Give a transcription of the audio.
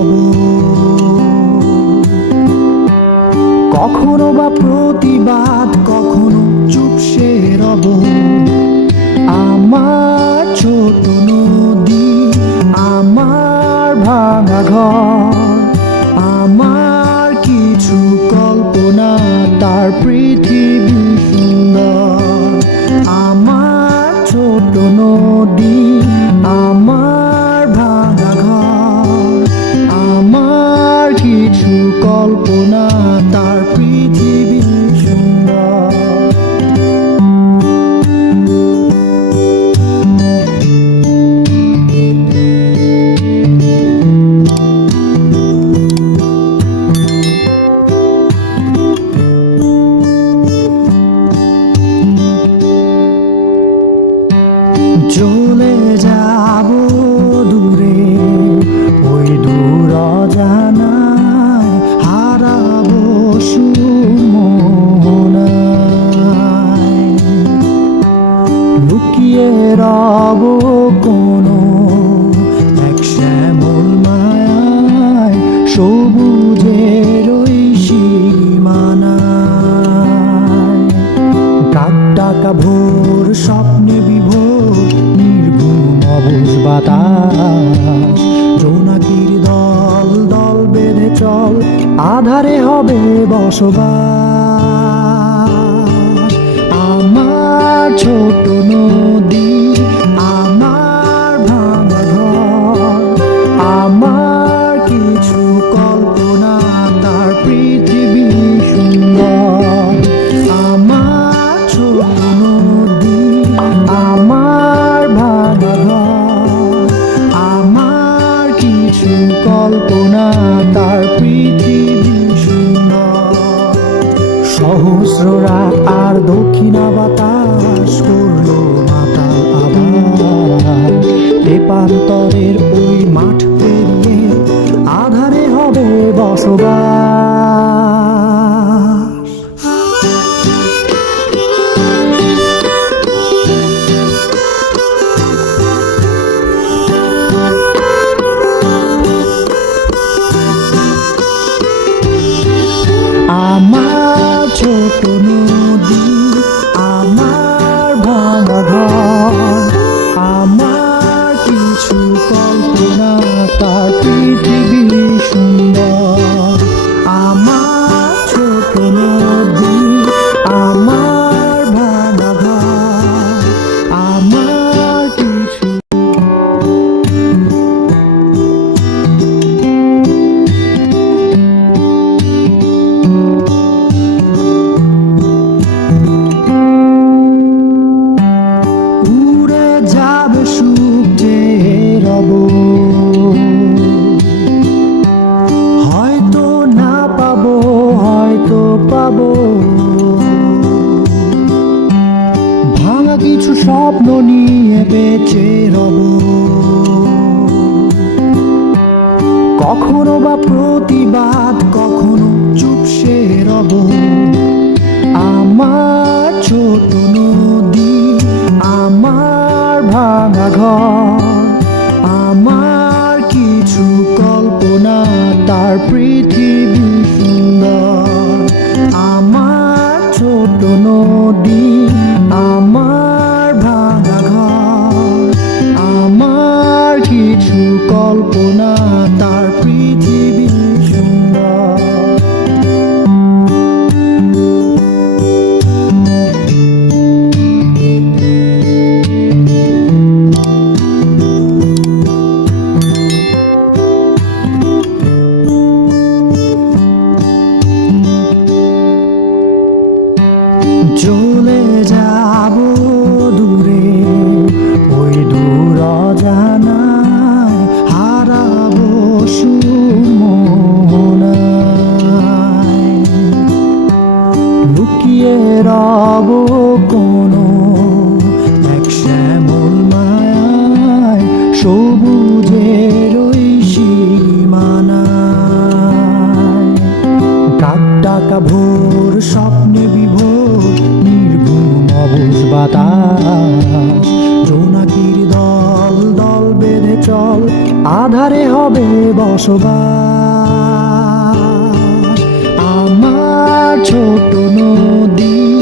রব, কখনো বা প্রতিবাদ, কখনো চুপসে রব। আমার ছোট নদী, আমার ভাঙা ঘর, আমার কিছু কল্পনা, তার পৃথিবী সুন্দর। আমার ছোট নদী, আমার ভাঙা ঘর, আমার কিছু কল্পনা, তার পৃথিবী সুন্দর। চলে যাব দূরে, ওই দূর অজানায়, হারাবো সুর মোহনায়। লুকিয়ে রব কোনো এক শ্যামল মায়ায়, সবুজের ওই সীমানায়। কাক ডাকা ভোর, স্বপ্নে বিভোর, নির্ঘুম অবুঝ বাতাস। জোনাকির দল দল বেঁধে চল, আধারে হবে বসবাস। আমার ছোট নদী, আমার ভাঙা ঘর, আমার কিছু কল্পনা, তার পৃথিবী সুন্দর। আমার ছোট নদী, আমার ভাঙা ঘর, আমার কিছু কল্পনা, তার পৃথিবী সুন্দর। সহস্র রাত আর দক্ষিণা বাতাস করলো মাতাল আবার। তেপান্তরের ওই মাঠ পেরিয়ে, আধারে হবে বসবাস। আমার ছোট নদী, আমার ভাঙা ঘর, আমার কিছু কল্পনা, তার পৃথিবী সুন্দর। আমার ছোট নদী, আমার ভাঙা ঘর, আমার কিছু। উড়ে যাবে সুখ যে রব, হয়তো না পাবো, হয়তো পাবো। ভাঙা কিছু স্বপ্ন নিয়ে বেঁচে রব, কখনো বা প্রতিবাদ, কখনো চুপসে রব। আমার ছোট নদী, আমার ভাঙা ঘর, আমার কিছু কল্পনা, তার পৃথিবী সুন্দর। আমার ছোট নদী, আমার ভাঙা ঘর, আমার কিছু কল্পনা, তার পৃথিবী সুন্দর। চল, আধারে হবে বসবাস। আমার ছোট নদী